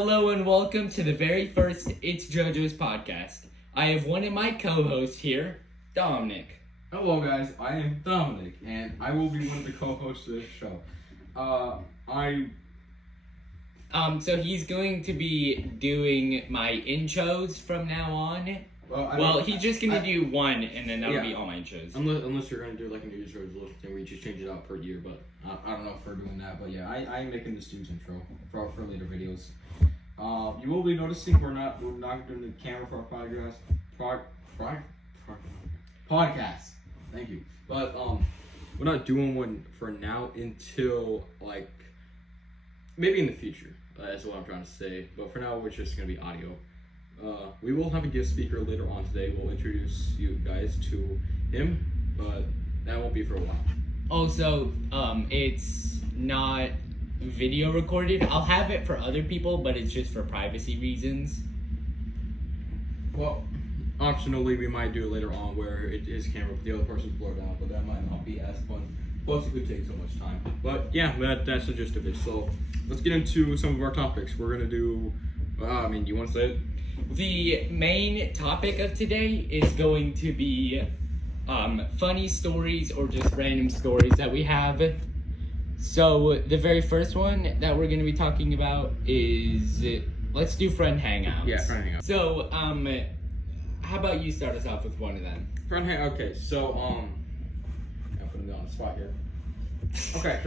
Hello and welcome to the very first It's JoJo's podcast. I have one of my co-hosts here, Dominic. Hello guys, I am Dominic, and I will be one of the co-hosts of this show. So he's going to be doing my intros from now on. He's just going to do one, and then that'll be all my intros. Unless you're going to do like a New Year's resolution thing where you just change it out per year, but I don't know if we're doing that. But yeah, I am making this dude's intro for later videos. You will be noticing we're not doing the camera for our podcast. Thank you. But we're not doing one for now until like maybe in the future. That's what I'm trying to say. But for now, it's just gonna be audio. We will have a guest speaker later on today. We'll introduce you guys to him, but that won't be for a while. Also, it's not video recorded. I'll have it for other people, but it's just for privacy reasons. Well, optionally, we might do it later on where it is camera, but the other person's blurred out, but that might not be as fun. Plus, it could take so much time. But yeah, that's the gist of it. So let's get into some of our topics. We're gonna do. You want to say it? The main topic of today is going to be funny stories or just random stories that we have. So the very first one that we're going to be talking about is, let's do friend hangouts. Yeah, friend hangouts. So, how about you start us off with one of them? Friend hangout. Okay, so I'm putting me on the spot here. Okay,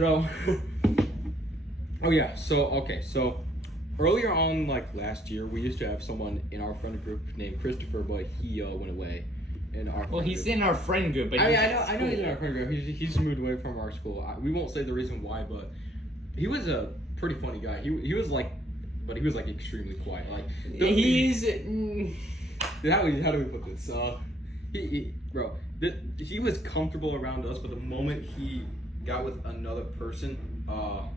so earlier on, like last year, we used to have someone in our friend group named Christopher, but he went away. He's in our friend group, but I know he's in our friend group. He's moved away from our school. We won't say the reason why, but he was a pretty funny guy. He was like extremely quiet. Like he's. How do we put this? He was comfortable around us, but the moment he got with another person, the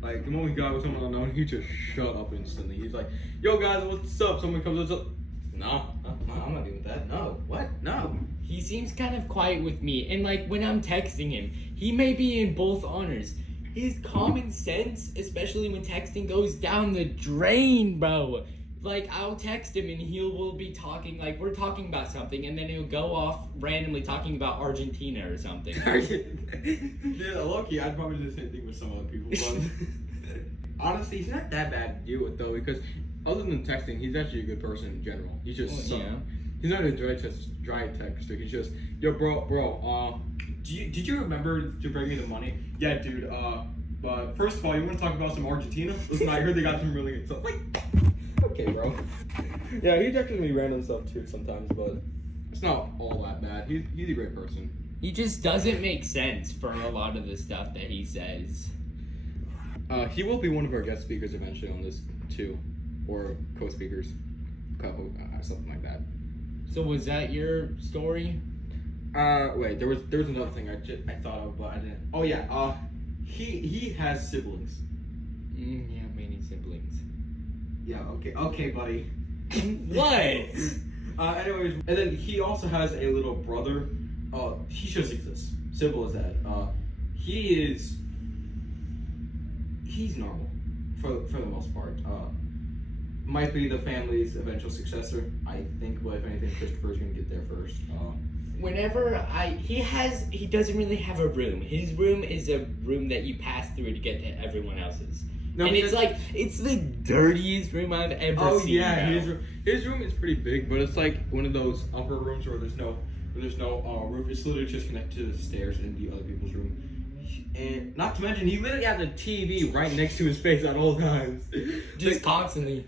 moment he got with someone unknown, he just shut up instantly. He's like, "Yo guys, what's up?" Someone comes up. No, I'm not doing that. No, what? No. He seems kind of quiet with me, and like when I'm texting him, he may be in both honors. His common sense, especially when texting, goes down the drain, bro. Like, I'll text him and will be talking, like, we're talking about something, and then he'll go off randomly talking about Argentina or something. Yeah, low-key, I'd probably do the same thing with some other people, but honestly, he's not that bad to deal with, though, because other than texting, he's actually a good person in general. He's just he's not a dry texter. He's just, yo, bro, did you remember to bring me the money? Yeah, dude, but first of all, you want to talk about some Argentina? Listen, I heard they got some really good stuff. Like, okay, bro. Yeah, he texts me random stuff too sometimes, but it's not all that bad. He's a great person. He just doesn't make sense for a lot of the stuff that he says. He will be one of our guest speakers eventually on this too, or co-speakers, something like that. So was that your story? Wait, there was another thing I thought of, but I didn't. Oh yeah, he has siblings. Yeah, many siblings. Yeah, okay, buddy. What? Anyways, and then he also has a little brother. He just exists. Simple as that. He's normal for the most part. Might be the family's eventual successor, I think, but if anything, Christopher's gonna get there first. He doesn't really have a room. His room is a room that you pass through to get to everyone else's. No, and it's the dirtiest room I've ever seen. Oh yeah, his room is pretty big, but it's like one of those upper rooms where there's no roof. It's literally just connected to the stairs in the other people's room. And not to mention, he literally has a TV right next to his face at all times, just constantly.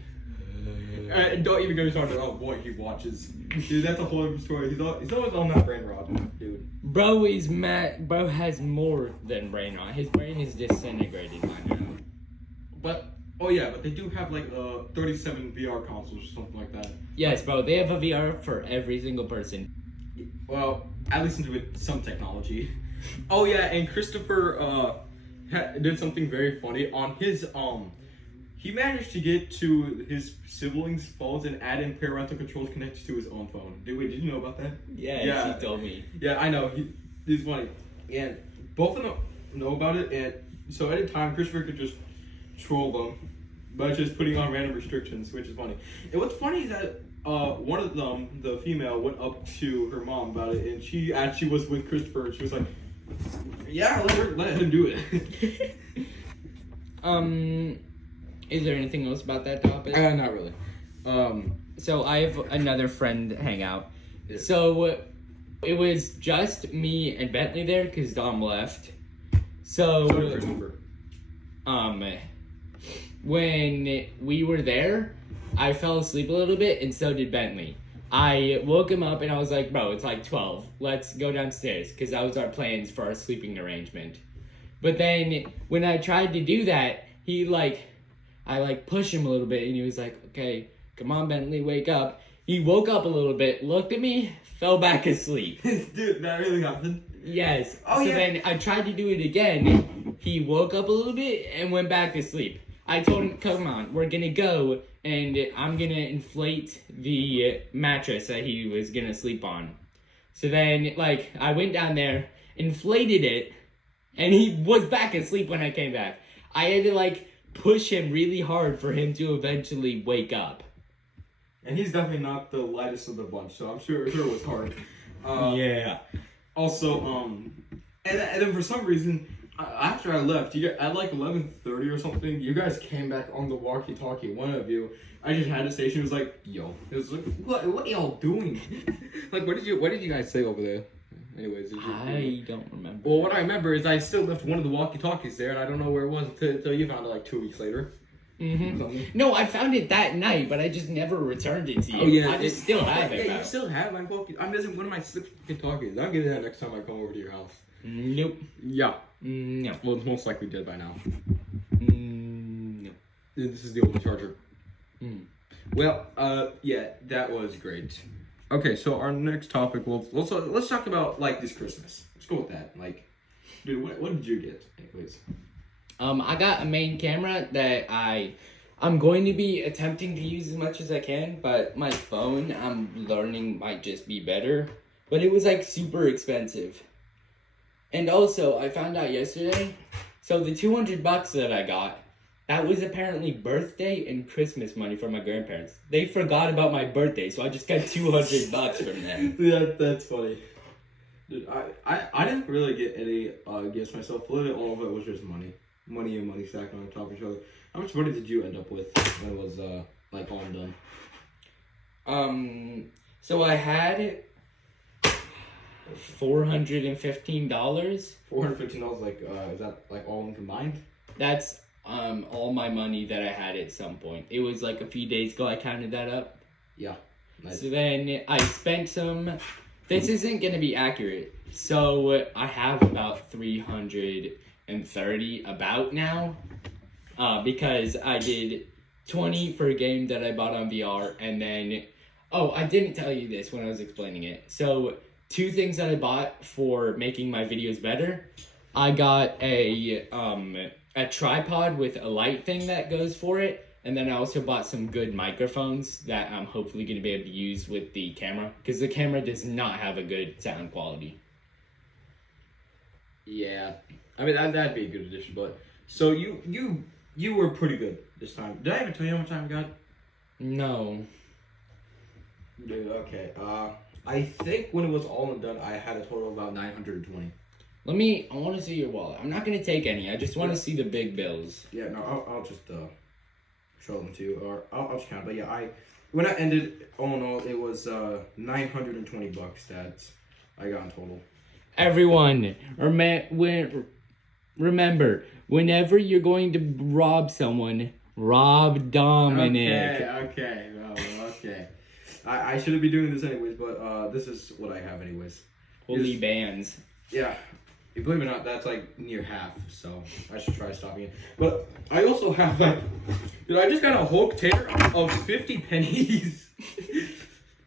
And don't even get me started on what he watches. Dude, that's a whole other story. He's always on that brain rot, dude. Bro is mad. Bro has more than brain rot. His brain is disintegrated by now. But they do have like 37 VR consoles or something like that. Yes, bro, they have a VR for every single person. Well, at least with some technology. Oh yeah, and Christopher did something very funny on his he managed to get to his siblings' phones and add in parental controls connected to his own phone. Did you know about that? Yeah, he told me. Yeah, I know. He's funny, and both of them know about it. And so at a time, Christopher could just troll them but just putting on random restrictions, which is funny. And what's funny is that one of them, the female, went up to her mom about it, and she actually was with Christopher, and she was like, "Yeah, let him do it." Is there anything else about that topic? Not really. So I have another friend hangout. Yeah. So it was just me and Bentley there because Dom left. So did Christopher. When we were there, I fell asleep a little bit, and so did Bentley. I woke him up and I was like, bro, it's like 12. Let's go downstairs, because that was our plans for our sleeping arrangement. But then when I tried to do that, I pushed him a little bit, and he was like, okay, come on, Bentley, wake up. He woke up a little bit, looked at me, fell back asleep. Dude, that really happened? Yes. Oh, so yeah. then I tried to do it again. He woke up a little bit and went back to sleep. I told him, come on, we're gonna go, and I'm gonna inflate the mattress that he was gonna sleep on. So then, I went down there, inflated it, and he was back asleep when I came back. I had to, push him really hard for him to eventually wake up. And he's definitely not the lightest of the bunch, so I'm sure it was hard. Yeah. Also, and then for some reason, after I left, at 11:30 or something, you guys came back on the walkie-talkie. One of you, I just had a station. It was like, yo, it was like, what are y'all doing? What did you guys say over there? Anyways, I don't remember. Well, what I remember is I still left one of the walkie-talkies there, and I don't know where it was until you found it 2 weeks later. Mm-hmm. No, I found it that night, but I just never returned it to you. Oh yeah, I just still have it. Yeah, you still have my walkie. I'm missing one of my 6 walkie-talkies. I'll get that next time I come over to your house. Nope. Yeah. No. Well, it's most likely dead by now. No. This is the old charger. Well, yeah, that was great. Okay, so our next topic, let's talk about this Christmas. Let's go with that. Dude, what did you get, anyways? I got a main camera that I'm going to be attempting to use as much as I can, but my phone, I'm learning, might just be better. But it was super expensive. And also, I found out yesterday, so the $200 that I got, that was apparently birthday and Christmas money from my grandparents. They forgot about my birthday, so I just got $200 from them. Yeah, that's funny. Dude, I didn't really get any gifts myself. Literally, all of it was just money. Money and money stacked on top of each other. How much money did you end up with when it was all done? So I had $415. $415, is that all in combined? That's all my money that I had at some point. It was a few days ago I counted that up. Yeah. Nice. So then I spent some. This isn't gonna be accurate. So I have about 330 about now, because I did 20 for a game that I bought on VR, and then I didn't tell you this when I was explaining it. So 2 things that I bought for making my videos better. I got a tripod with a light thing that goes for it, and then I also bought some good microphones that I'm hopefully going to be able to use with the camera, because the camera does not have a good sound quality. Yeah, I mean that'd be a good addition. But so you were pretty good this time. Did I ever tell you how much time I got? No. Dude, okay. I think when it was all done, I had a total of about 920. I want to see your wallet. I'm not going to take any. I just want to see the big bills. Yeah, no, I'll just show them to you, or I'll just count. But yeah, when I ended, all in all, it was $920 that I got in total. Everyone, remember, whenever you're going to rob someone, rob Dominic. Okay. I shouldn't be doing this anyways, but this is what I have anyways. Holy bands. Yeah. Believe it or not, that's near half, so I should try stopping it. But I also have dude, I just got a Hulk tater of 50 pennies.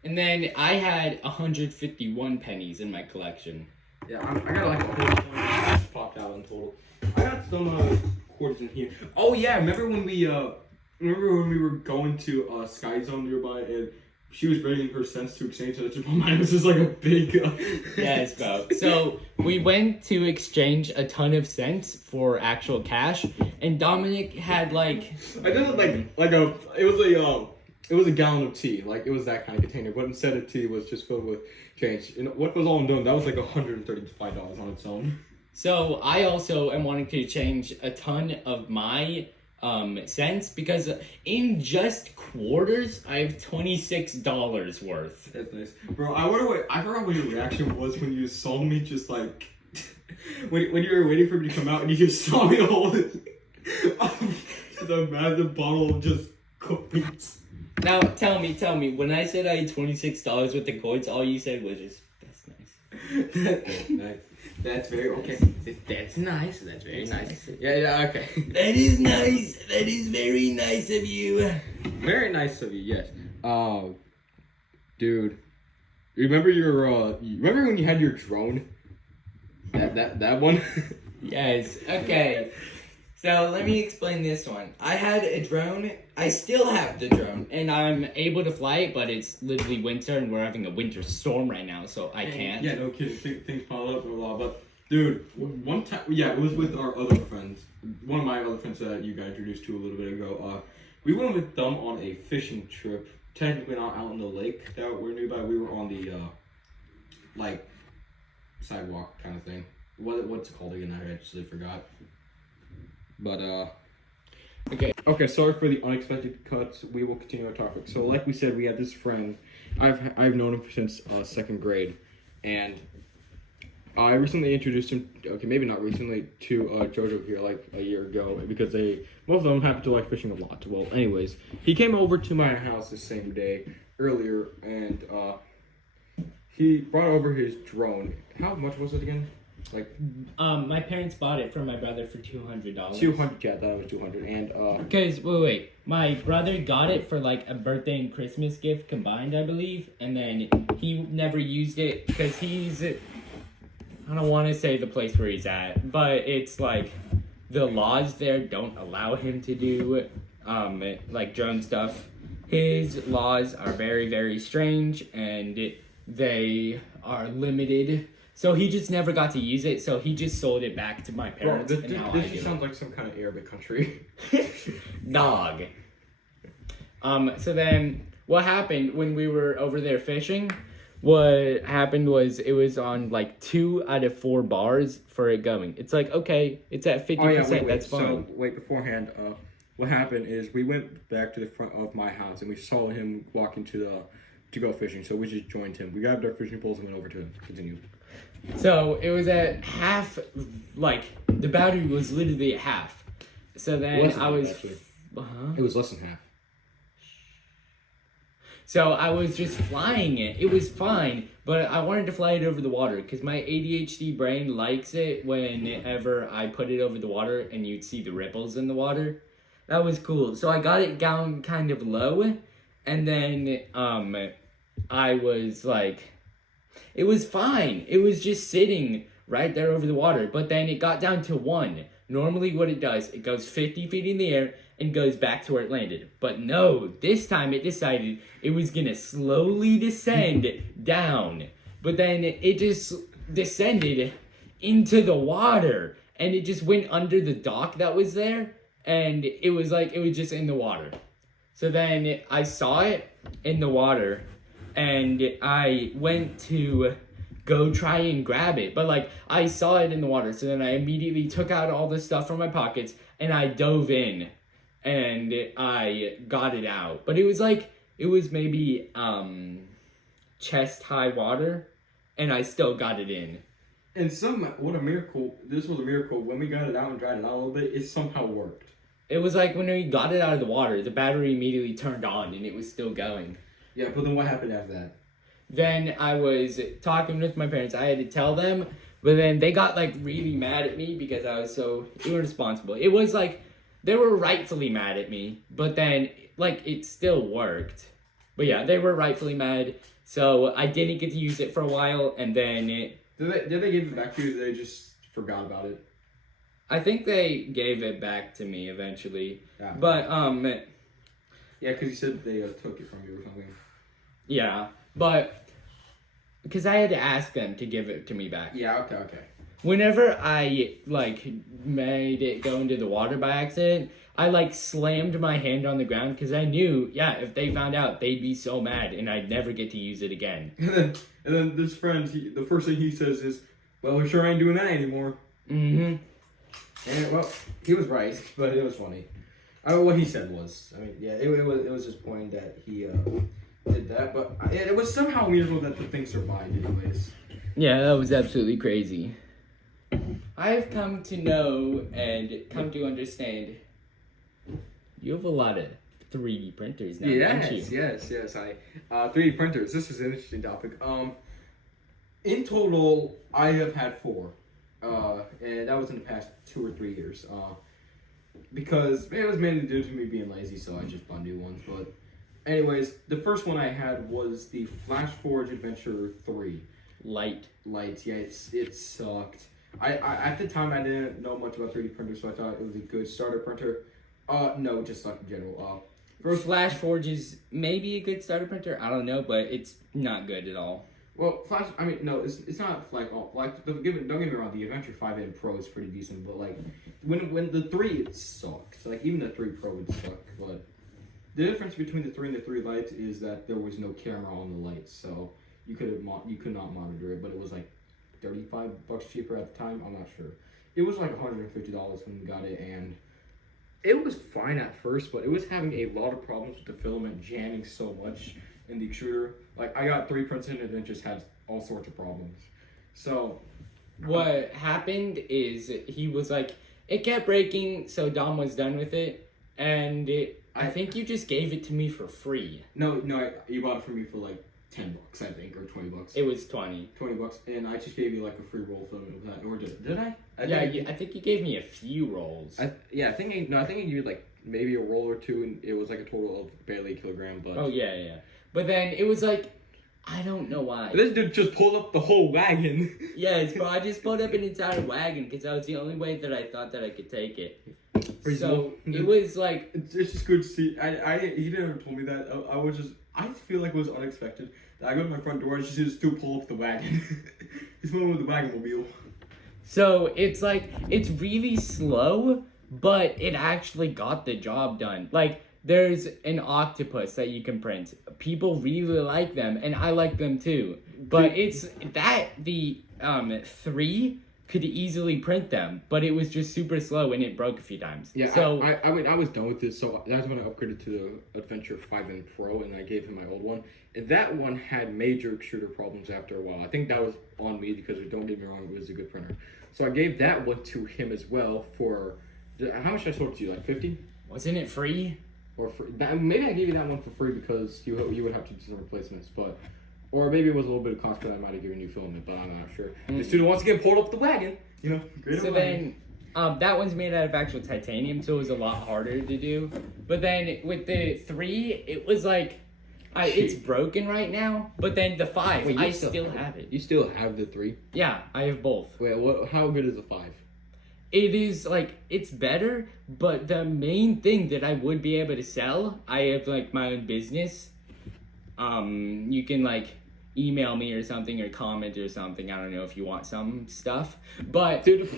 And then I had 151 pennies in my collection. Yeah, I got a whole bunch popped out in total. I got some quarters in here. Oh yeah, remember when we were going to Sky Zone nearby, and she was bringing her cents to exchange, so mine was just like a big. Yes, bro. So we went to exchange a ton of cents for actual cash, and Dominic had like. I did it it was a gallon of tea, like it was that kind of container, but instead of tea, it was just filled with change. And what was all done? That was like $135 on its own. So I also am wanting to change a ton of my cents because in just quarters I have $26 worth. That's nice, bro. I forgot what your reaction was when you saw me just like when you were waiting for me to come out and you just saw me holding the massive bottle of just cookies. Now tell me, when I said I had $26 with the coins, all you said was just that's nice. That's nice. That's very okay. That's nice. That's very nice. Yeah, okay. That is nice. That is very nice of you. Very nice of you, yes. Dude, remember remember when you had your drone? That one? Yes. Okay. So let me explain this one. I had a drone. I still have the drone, and I'm able to fly it, but it's literally winter, and we're having a winter storm right now, so I can't. Yeah, no kidding. Things pile up, blah, blah, blah. But, dude, one time, yeah, it was with our other friends. One of my other friends that you got introduced to a little bit ago. We went with them on a fishing trip. Technically not out in the lake that we're nearby. We were on the, like, sidewalk kind of thing. What's it called again? I actually forgot. But, Okay, sorry for the unexpected cuts. We will continue our topic. So, like we said, we had this friend. I've known him since second grade, and I recently introduced him. Okay, maybe not recently to Jojo here, like a year ago, because both of them happen to like fishing a lot. Well, anyways, he came over to my house the same day earlier, and he brought over his drone. How much was it again? Like, my parents bought it for my brother for $200. 200, yeah, that was 200, and because wait, my brother got it for like a birthday and Christmas gift combined, I believe, and then he never used it because I don't want to say the place where he's at, but it's like the laws there don't allow him to do like drone stuff. His laws are very, very strange, and they are limited. So he just never got to use it, so he just sold it back to my parents. Bro, this just sounds like some kind of Arabic country. Dog. So then, what happened when we were over there fishing? What happened was it was on like 2 out of 4 bars for it going. It's like, okay, it's at 50%, that's fine. So, beforehand, what happened is we went back to the front of my house and we saw him walking to go fishing, so we just joined him. We grabbed our fishing poles and went over to him. Continue. So it was at half, like the battery was literally at half. So then I was, it was less than half. So I was just flying it. It was fine, but I wanted to fly it over the water because my ADHD brain likes it whenever I put it over the water and you'd see the ripples in the water. That was cool. So I got it down kind of low, and then I was like. It was fine. It was just sitting right there over the water. But then it got down to 1. Normally what it does, it goes 50 feet in the air and goes back to where it landed. But no, this time it decided it was going to slowly descend down. But then it just descended into the water. And it just went under the dock that was there. And it was just in the water. So then I saw it in the water. And I went to go try and grab it. But, like, I saw it in the water. So then I immediately took out all the stuff from my pockets. And I dove in. And I got it out. But it was, like, it was maybe chest-high water. And I still got it in. And what a miracle. This was a miracle. When we got it out and dried it out a little bit, it somehow worked. It was like when we got it out of the water, the battery immediately turned on. And it was still going. Yeah, but then what happened after that? Then I was talking with my parents. I had to tell them, but then they got like really mad at me because I was so irresponsible. It was like they were rightfully mad at me, but then like it still worked. But yeah, they were rightfully mad, so I didn't get to use it for a while, and then Did they give it back to you? Or they just forgot about it? I think they gave it back to me eventually. Yeah. But yeah, because you said they took it from you or something. Yeah, but because I had to ask them to give it to me back. Yeah, okay. Whenever I like made it go into the water by accident, I like slammed my hand on the ground because I knew, yeah, if they found out, they'd be so mad and I'd never get to use it again. And then this friend, the first thing he says is, "Well, we sure ain't doing that anymore." Mm-hmm. And well, he was right, but it was funny. I mean, what he said was, I mean, yeah, it was just pointing that he did that, but it was somehow a miracle that the thing survived, anyways. Yeah, that was absolutely crazy. I've come to know and come to understand you have a lot of 3D printers now, don't you? Yes. I 3D printers. This is an interesting topic. In total, I have had 4, and that was in the past 2 or 3 years. Because it was mainly due to me being lazy, so I just bought new ones. But, anyways, the first one I had was the Flash Forge Adventure 3. Light. Yeah, it sucked. I at the time I didn't know much about 3D printers, so I thought it was a good starter printer. No, just like in general. First, Flash Forge is maybe a good starter printer. I don't know, but it's not good at all. Well, Flash. I mean, no, it's not don't get me wrong. The Adventure 5N Pro is pretty decent, but like when the 3 it sucks. Like even the 3 Pro would suck. But the difference between the 3 and the 3 Lite is that there was no camera on the lights, so you could not monitor it. But it was like $35 cheaper at the time. I'm not sure. It was like $150 when we got it, and it was fine at first, but it was having a lot of problems with the filament jamming so much in the extruder. Like I got 3 prints in it and it just had all sorts of problems. So what happened is he was like, it kept breaking, so Dom was done with it, and I think you just gave it to me for free. No, you bought it for me for like $10, I think, or $20. It was 20. $20, and I just gave you like a free roll filament with that, or did I? I think you gave me a few rolls. I think I gave you like maybe a roll or 2, and it was like a total of barely a kilogram. But oh yeah. But then it was like, I don't know why. This dude just pulled up the whole wagon. Yes, bro, I just pulled up an entire wagon because that was the only way that I thought that I could take it. So it was like it's just good to see. He never told me that. I feel like it was unexpected. I go to my front door and just see this dude pull up the wagon. He's moving with the wagon mobile. So it's like it's really slow, but it actually got the job done. Like there's an octopus that you can print. People really like them, and I like them too. But it's that the 3 could easily print them, but it was just super slow and it broke a few times. Yeah, so I was done with this, so that's when I upgraded to the Adventure 5N Pro, and I gave him my old one. And that one had major extruder problems after a while. I think that was on me because, don't get me wrong, it was a good printer. So I gave that one to him as well for, how much did I sold it to you, like 50? Wasn't it free? Or free? Maybe I gave you that one for free because you would have to do some replacements, but... Or maybe it was a little bit of cost, but I might have given you filament, but I'm not sure. The student once again pulled up the wagon, Great so then, that one's made out of actual titanium, so it was a lot harder to do. But then with the 3, it was like, it's broken right now. But then the 5, wait, I still have it. You still have the 3? Yeah, I have both. Wait, how good is the 5? It is like, it's better, but the main thing that I would be able to sell, I have like my own business. You can like email me or something or comment or something. I don't know if you want some stuff, but dude,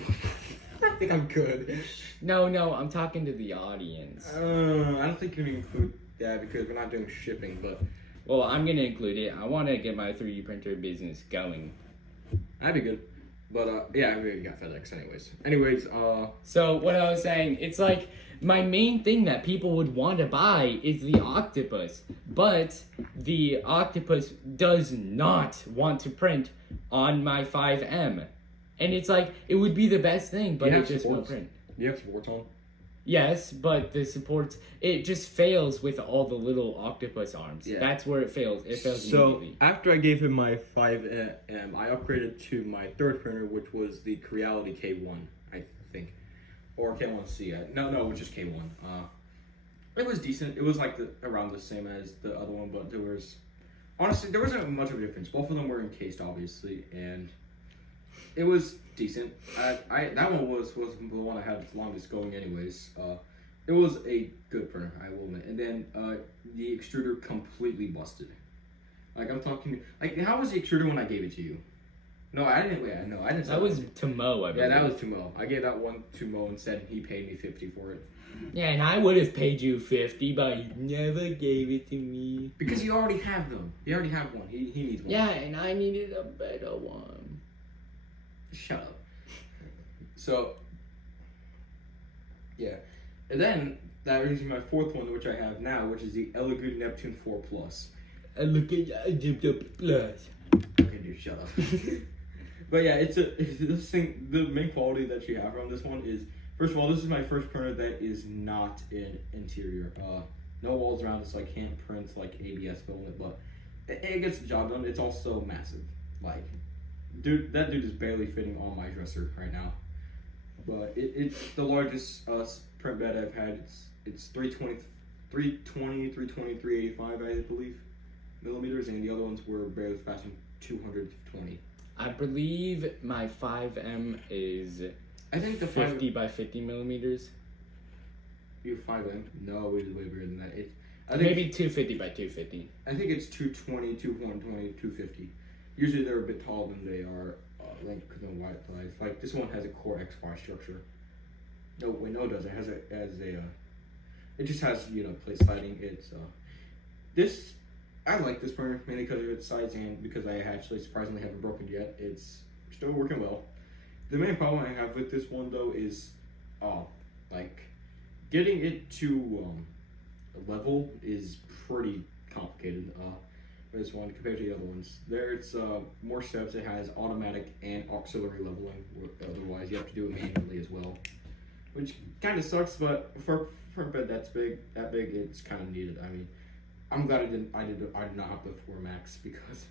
I think I'm good. No, I'm talking to the audience. I don't think you can include that because we're not doing shipping, but well, I'm gonna include it. I want to get my 3D printer business going. That'd be good. But yeah, we already got FedEx anyways. So what I was saying, it's like my main thing that people would want to buy is the octopus, but the octopus does not want to print on my 5M, and it's like it would be the best thing, but it just won't print. Do you have supports on? Yes, but the supports, it just fails with all the little octopus arms. Yeah. That's where it fails. It fails immediately. So after I gave him my 5M, I upgraded to my third printer, which was the Creality K1, I think, or K1C. No, it was just K1. It was decent. It was like around the same as the other one, but there wasn't much of a difference. Both of them were encased, obviously, and it was decent. That one was the one I had the longest going, anyways. It was a good printer, I will admit. And then the extruder completely busted. Like I'm talking. Like how was the extruder when I gave it to you? No, I didn't. Wait, no, I didn't. That was to Mo, I believe. Yeah, that was to Mo. I gave that one to Mo and said he paid me 50 for it. Yeah, and I would have paid you 50, but you never gave it to me. Because you already have them. You already have one. He needs one. Yeah, and I needed a better one. Shut up. So, yeah. And then, that brings me to my fourth one, which I have now, which is the Elegant Neptune 4 Plus. Elegant Plus. Okay, dude, shut up. But yeah, this thing, the main quality that you have on this one is, first of all, this is my first printer that is not in interior. No walls around it, so I can't print like ABS filament, but it gets the job done. It's also massive. Like, dude, that dude is barely fitting on my dresser right now. But it's the largest print bed I've had. It's 385, I believe, millimeters, and the other ones were barely passing 220. I believe my 5M is I think the 50 by 50 millimeters. You 5M? No, it's way bigger than that. I think Maybe 250 by 250. I think it's 220, 220, 250. Usually they're a bit taller than they are length and wide size. Like this one has a Core XY structure. No, wait, no, it doesn't. It has it just has plate sliding. This. I like this printer mainly because of its size and because I actually surprisingly haven't broken it yet. It's still working well. The main problem I have with this one though is, like, getting it to level is pretty complicated. This one compared to the other ones. There's more steps. It has automatic and auxiliary leveling. Otherwise, you have to do it manually as well, which kind of sucks. But for a bed that big, it's kind of needed. I mean, I'm glad I did not have the 4 Max because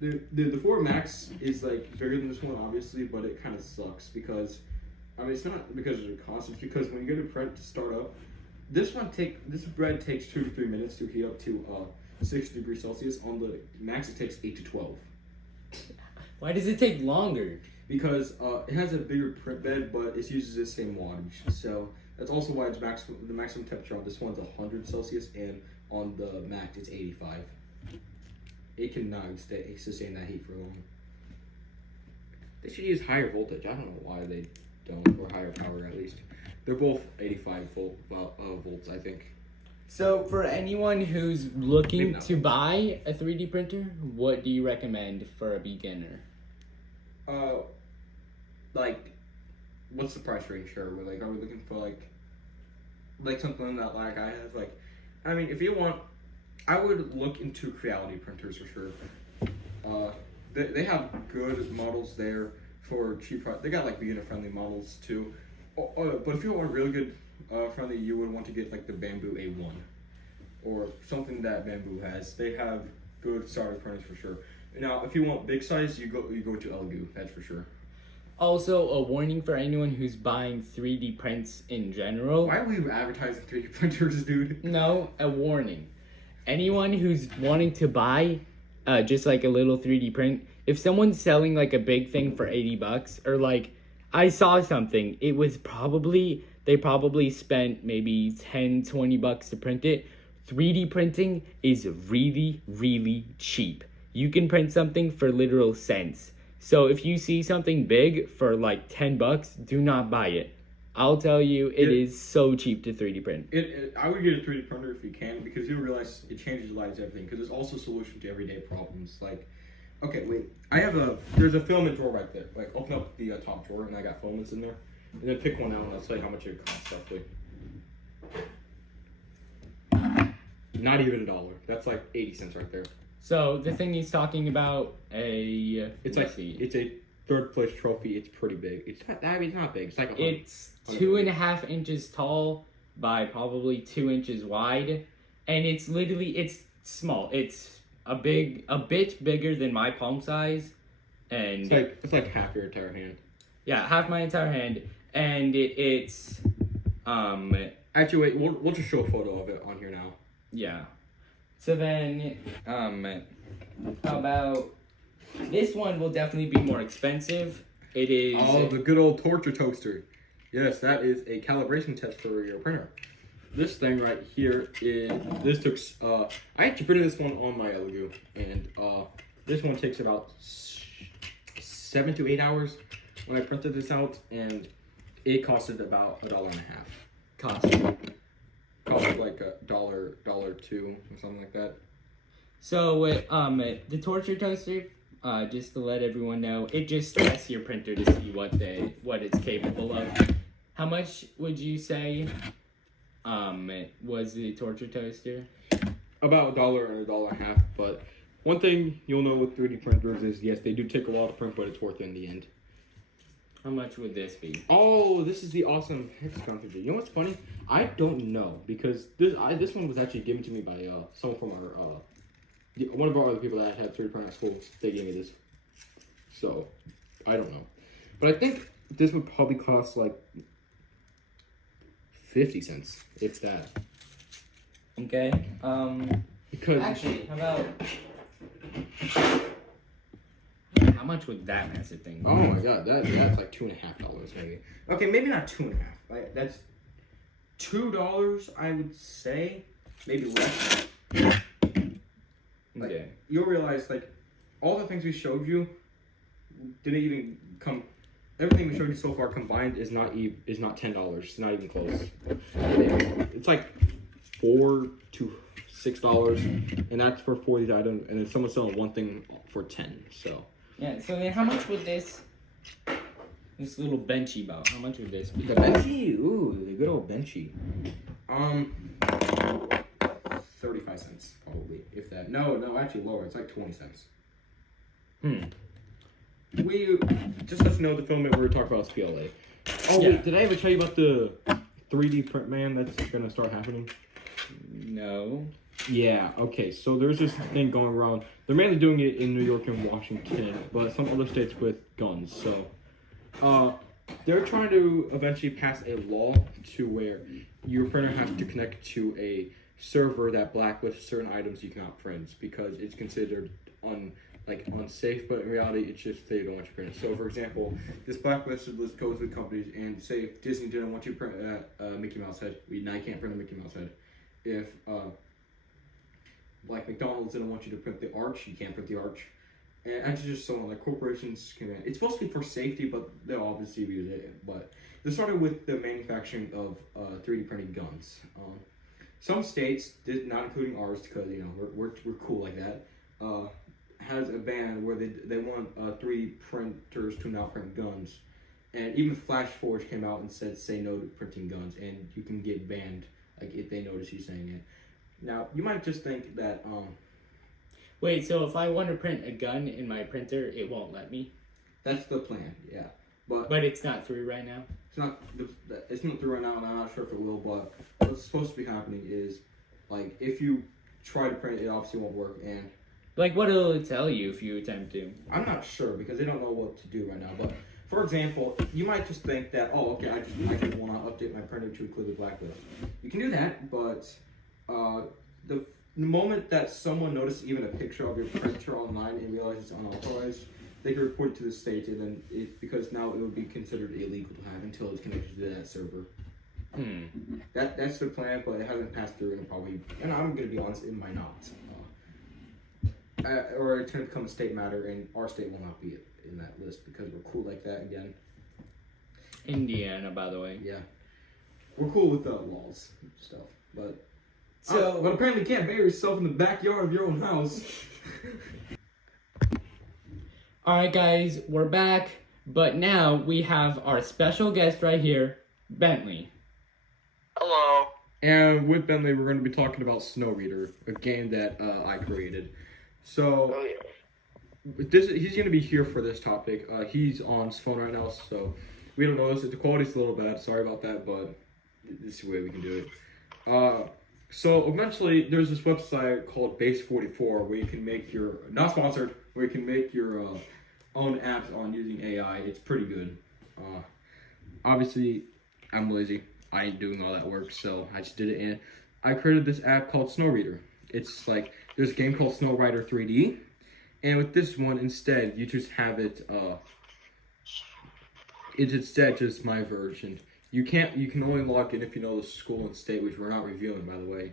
the 4 Max is like bigger than this one, obviously, but it kind of sucks because I mean it's not because of the cost. It's because when you get a print to start up, this bread takes 2 to 3 minutes to heat up to 60 degrees Celsius. On the Max, it takes 8 to 12. Why does it take longer? Because it has a bigger print bed, but it uses the same wattage. So that's also why the maximum temperature on this one's 100 Celsius, and on the Max it's 85. It cannot sustain that heat for long. They should use higher voltage. I don't know why they don't, or higher power at least. They're both 85 volts, I think. So for anyone who's looking to buy a 3D printer, what do you recommend for a beginner? Like, what's the price range here? Like, are we looking for like something that like I have? Like, I mean, if you want, I would look into Creality printers for sure. They have good models there for cheap price. They got like beginner friendly models too. But if you want really good friendly, you would want to get like the Bamboo A1 or something that Bamboo has. They have good starter printers for sure. Now, if you want big size, you go to Elegoo. That's for sure. Also, a warning for anyone who's buying 3D prints in general. Why are we advertising 3D printers, dude? No, a warning. Anyone who's wanting to buy just like a little 3D print, if someone's selling like a big thing for $80, or like I saw something, they probably spent maybe $10-20 to print it. 3D printing is really, really cheap. You can print something for literal cents. So if you see something big for like $10, do not buy it. I'll tell you, it is so cheap to 3D print. I would get a 3D printer if you can, because you'll realize it changes your lives, everything. Because it's also a solution to everyday problems. Like, okay, wait, there's a filament drawer right there. Like, open up the top drawer, and I got filaments in there. And then pick one out, and I'll tell you how much it costs roughly. Not even $1. That's like 80 cents right there. So the thing he's talking about, it's a third place trophy. It's pretty big. It's not big. It's like it's 2.5 inches tall by probably 2 inches wide, and it's small. It's a bit bigger than my palm size, and it's like half your entire hand. Yeah, half my entire hand, and it's Actually, wait. We'll just show a photo of it on here now. Yeah. So then, how about this one will definitely be more expensive. It is... Oh, the good old torture toaster. Yes, that is a calibration test for your printer. this thing right here this took I actually printed this one on my Elegoo, and this one takes about 7 to 8 hours when I printed this out, and it costed about $1.50. Costed like $1.02 or something like that. So the torture toaster, just to let everyone know, it just tests your printer to see what it's capable of. How much would you say was the torture toaster? About $1 and $1.50. But one thing you'll know with 3D printers is, yes, they do take a while to print, but it's worth it in the end. How much would this be? Oh, this is the awesome hexagon 50. You know what's funny? I don't know, because this one was actually given to me by someone from our one of our other people that had 3D print at school. They gave me this, so I don't know, but I think this would probably cost like 50 cents, if that. Okay. Because actually, how much would that massive thing be? Oh my god, that's like $2.50 maybe. Okay, maybe not $2.50. Like, that's $2, I would say, maybe less. Like, you'll realize, like, all the things we showed you didn't even come. Everything we showed you so far combined is not $10. It's not even close. It's like $4 to $6, and that's for 40 items. And then someone's selling one thing for 10. So yeah. So then, how much would this little benchy about? How much would this be? The benchy, ooh, the good old benchy. 35 cents probably, if that. No, actually lower. It's like 20 cents. We just let you know the filament we were talking about is PLA. Oh, yeah. Wait, did I ever tell you about the 3D print man that's gonna start happening? No. Yeah, okay, so there's this thing going around. They're mainly doing it in New York and Washington, but some other states with guns. So they're trying to eventually pass a law to where your printer has to connect to a server that blacklists certain items you cannot print because it's considered unsafe, but in reality it's just they don't want you to print it. So for example, this blacklisted list goes with companies, and say if Disney didn't want you to print a Mickey Mouse head, now you can't print a Mickey Mouse head. If like McDonald's didn't want you to print the arch, you can't print the arch. And just so on, like corporations can, it's supposed to be for safety, but they'll obviously use it. But this started with the manufacturing of 3D printed guns. Some states, not including ours, because you know we're cool like that, has a ban where they want 3D printers to not print guns, and even Flash Forge came out and said say no to printing guns, and you can get banned like if they notice you saying it. Now you might just think that Wait, so if I want to print a gun in my printer, it won't let me? That's the plan, yeah. But it's not through right now? It's not through right now, and I'm not sure if it will, but what's supposed to be happening is, like, if you try to print it, obviously won't work, and... Like, what will it tell you if you attempt to? I'm not sure, because they don't know what to do right now, but, for example, you might just think that, oh, okay, I just want to update my printer to include the blacklist. You can do that, but, the moment that someone notices even a picture of your printer online and realizes it's unauthorized, they can report it to the state, and then because now it would be considered illegal to have until it's connected to that server. That's the plan, but it hasn't passed through, and and I'm gonna be honest, it might not. Or it's gonna become a state matter, and our state will not be in that list because we're cool like that again. Indiana, by the way. Yeah, we're cool with the laws and stuff, but. But apparently you can't bury yourself in the backyard of your own house. Alright guys, we're back, but now we have our special guest right here, Bentley. Hello. And with Bentley, we're going to be talking about Snow Reader, a game that I created. So, he's going to be here for this topic. He's on his phone right now, so we don't know. The quality's a little bad, sorry about that, but this is the way we can do it. So eventually, there's this website called Base44 where you can make your, not sponsored, where you can make your own apps on using AI. It's pretty good. Obviously, I'm lazy. I ain't doing all that work, so I just did it, and I created this app called Snow Reader. It's like, there's a game called Snow Rider 3D, and with this one, instead, you just have it, it's instead just my version. You can only log in if you know the school and state, which we're not reviewing, by the way.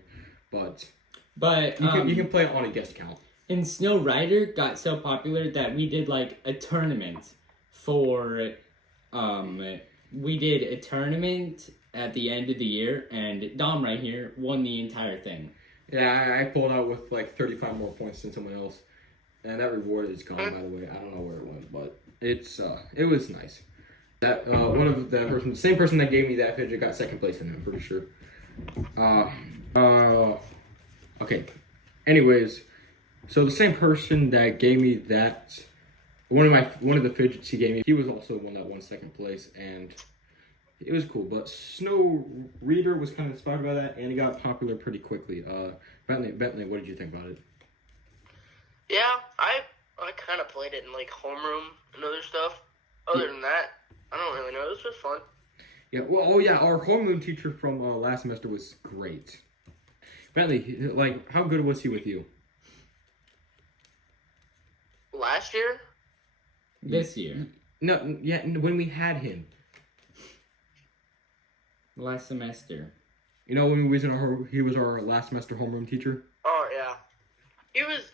But you can play it on a guest account. And Snow Rider got so popular that we did like a tournament for we did a tournament at the end of the year, and Dom right here won the entire thing. Yeah, I pulled out with like 35 more points than someone else, and that reward is gone, by the way. I don't know where it went, but it was nice. That the same person that gave me that fidget got second place in it, I'm pretty sure. Okay. Anyways, so the same person that gave me that, one of the fidgets he gave me, he was also the one that won second place, and it was cool. But Snow Reader was kind of inspired by that, and it got popular pretty quickly. Bentley, what did you think about it? Yeah, I kind of played it in like homeroom and other stuff. Other than that, I don't really know. This was fun. Yeah. Well, our homeroom teacher from last semester was great. Bentley, like, how good was he with you? Last year? This year. No, yeah, when we had him. Last semester. You know, when he was our last semester homeroom teacher? Oh, yeah. He was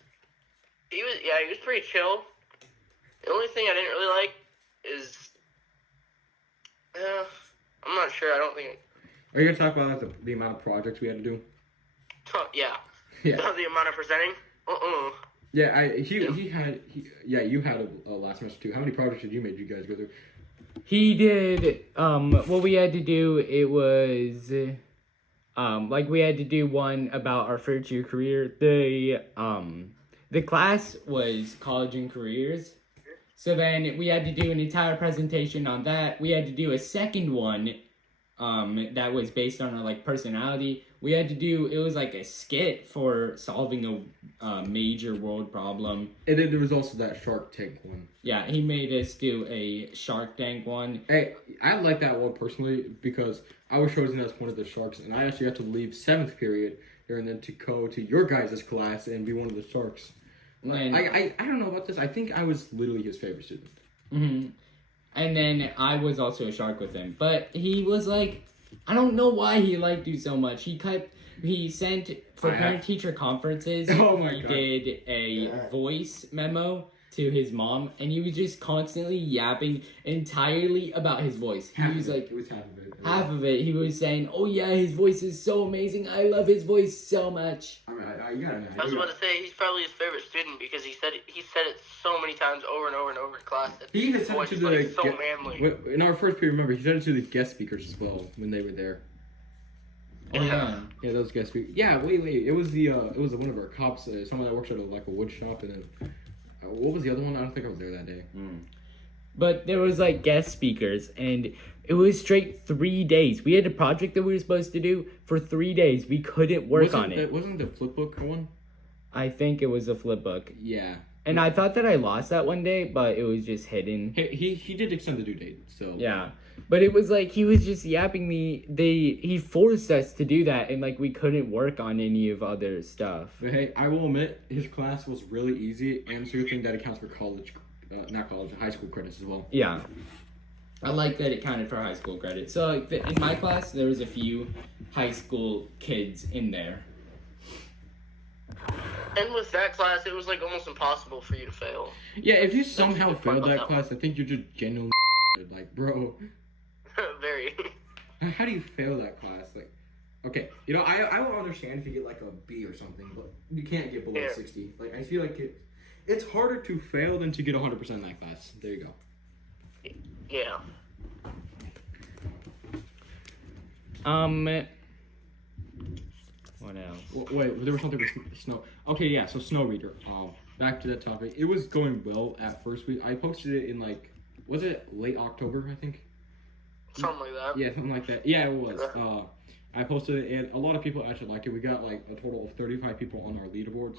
pretty chill. The only thing I didn't really like is, I'm not sure, I don't think... Are you going to talk about like, the amount of projects we had to do? Yeah. Yeah. The amount of presenting? Yeah, you had a last semester too. How many projects did you guys go through? He did, what we had to do, it was, like we had to do one about our first year career. The class was college and careers. So then we had to do an entire presentation on that. We had to do a second one, that was based on our, like, personality. We had to do, it was like a skit for solving a major world problem. And then there was also that Shark Tank one. Yeah, he made us do a Shark Tank one. Hey, I like that one personally because I was chosen as one of the sharks, and I actually had to leave 7th period there and then to go to your guys' class and be one of the sharks. And I don't know about this. I think I was literally his favorite student. Mm-hmm. And then I was also a shark with him. But he was like, I don't know why he liked you so much. He sent, for parent-teacher conferences, he did a voice memo to his mom, and he was just constantly yapping entirely about his voice. He was like, it was half of it. Half of it, he was saying, oh yeah, his voice is so amazing. I love his voice so much. I mean, you gotta know. I was about to say, he's probably his favorite student because he said it so many times over and over and over in class. That He even said it to the so manly. In our first period, remember, he said it to the guest speakers as well when they were there. Oh yeah. Yeah, those guest speakers. Yeah, wait. It was one of our cops, someone that works at a wood shop, and then what was the other one? I don't think I was there that day. But there was like guest speakers, and it was straight 3 days. We had a project that we were supposed to do for 3 days. We couldn't work on it. Wasn't the flip book one? I think it was a flip book. Yeah. And I thought that I lost that one day, but it was just hidden. He did extend the due date, so. Yeah. But it was like, he was just yapping me. He forced us to do that, and like, we couldn't work on any of other stuff. But hey, I will admit, his class was really easy, and it's a good thing that it counts for high school credits as well. Yeah. I like that it counted for high school credits. So like, in my class, there was a few high school kids in there. And with that class, it was like almost impossible for you to fail. Yeah, if you somehow failed that class, I think you're just genuinely like, bro. Very. How do you fail that class? Like, okay, you know, I will understand if you get like a B or something, but you can't get below 60. Like, I feel like it's harder to fail than to get 100% in that class. There you go. Yeah. What else? Wait, there was something with Snow. Okay, yeah, so Snow Reader. Back to that topic. It was going well at first. I posted it in like, was it late October, I think? Something like that. Yeah, something like that. Yeah, it was. I posted it, and a lot of people actually liked it. We got like a total of 35 people on our leaderboards.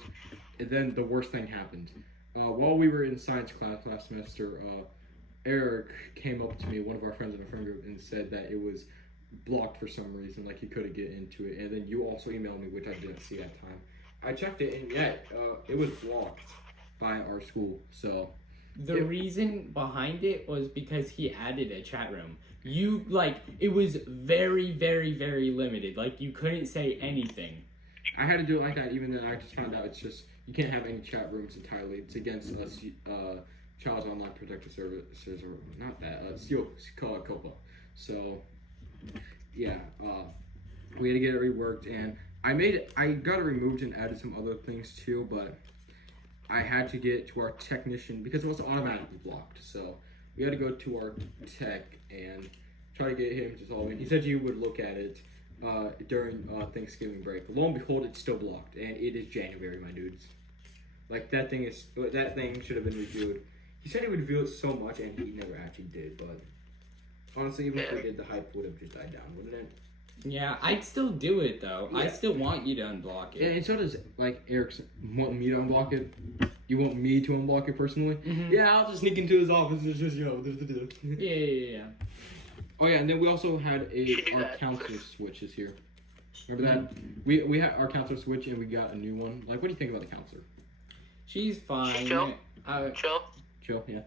And then the worst thing happened. While we were in science class last semester, Eric came up to me, one of our friends in our friend group, and said that it was blocked for some reason, like he couldn't get into it. And then you also emailed me, which I didn't see at the time. I checked it, and yeah, it was blocked by our school. So The reason behind it was because he added a chat room. You, like, it was very, very, very limited. Like, you couldn't say anything. I had to do it like that. Even then, I just found out it's just you can't have any chat rooms entirely. It's against us, Child's Online Protective Services, or not that, Steel COPA. So, yeah, we had to get it reworked, and I got it removed and added some other things too, but I had to get to our technician because it was automatically blocked. So we had to go to our tech and try to get him to solve it. He said he would look at it during Thanksgiving break. Lo and behold, it's still blocked, and it is January, my dudes. Like that thing should have been reviewed. He said he would review it so much, and he never actually did. But honestly, even if we did, the hype would have just died down, wouldn't it? Yeah, I'd still do it though. Yeah. I still want you to unblock it. Yeah, and so does like Eric's want me to unblock it. You want me to unblock it personally? Mm-hmm. Yeah, I'll just sneak into his office and just Yeah. Oh yeah, and then we also had our counselor switch is here. Remember that? We had our counselor switch and we got a new one. Like, what do you think about the counselor? She's fine. Chill. Chill, yeah.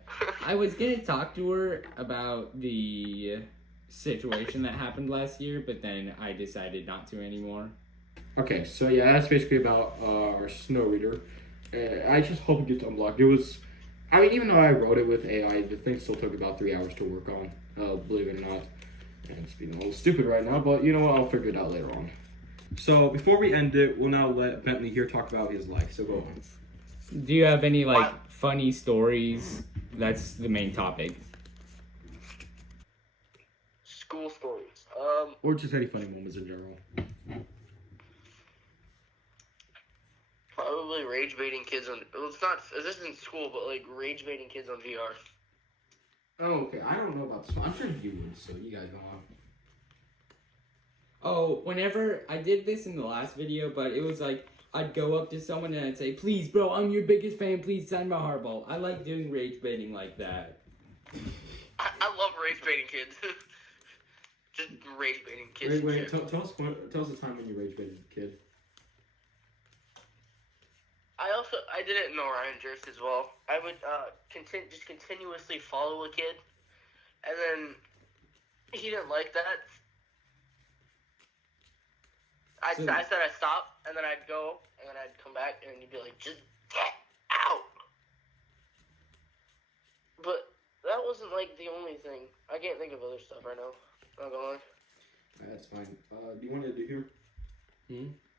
I was gonna talk to her about the situation that happened last year, but then I decided not to anymore. Okay, so yeah, that's basically about our snow reader. I just hope it gets unblocked. It was, I mean, even though I wrote it with AI, the thing still took about 3 hours to work on. Believe it or not. And it's being a little stupid right now, but you know what? I'll figure it out later on. So before we end it, we'll now let Bentley here talk about his life. So go on. Do you have any funny stories? That's the main topic. School stories. Or just any funny moments in general. Probably rage baiting kids on. Well, it's not. This isn't school, but like rage baiting kids on VR. Oh, okay. I don't know about this one. I'm sure you would, so you guys go on. Oh, whenever I did this in the last video, but it was like I'd go up to someone and I'd say, "Please, bro, I'm your biggest fan. Please sign my hardball." I like doing rage baiting like that. I love rage baiting kids. Just rage baiting kids. Wait. Tell us the time when you rage baited a kid. I did it in Orion Durst as well. I would just continuously follow a kid, and then he didn't like that. I said I'd stop, and then I'd go, and then I'd come back, and he'd be like, "Just get out." But that wasn't like the only thing. I can't think of other stuff right now. Not gonna lie. That's fine. Do you want to do here?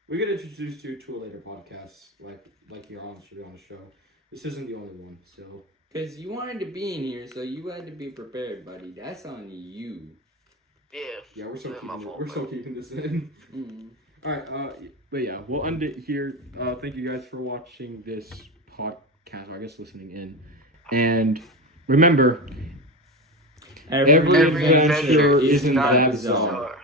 We get introduced you to a later podcast, like you're on the show. This isn't the only one, so. Because you wanted to be in here, so you had to be prepared, buddy. That's on you. Yeah. Yeah, we're still keeping this in. All right. But yeah, we'll end it here. Thank you guys for watching this podcast. Or I guess listening in, and remember, every adventure isn't that bizarre.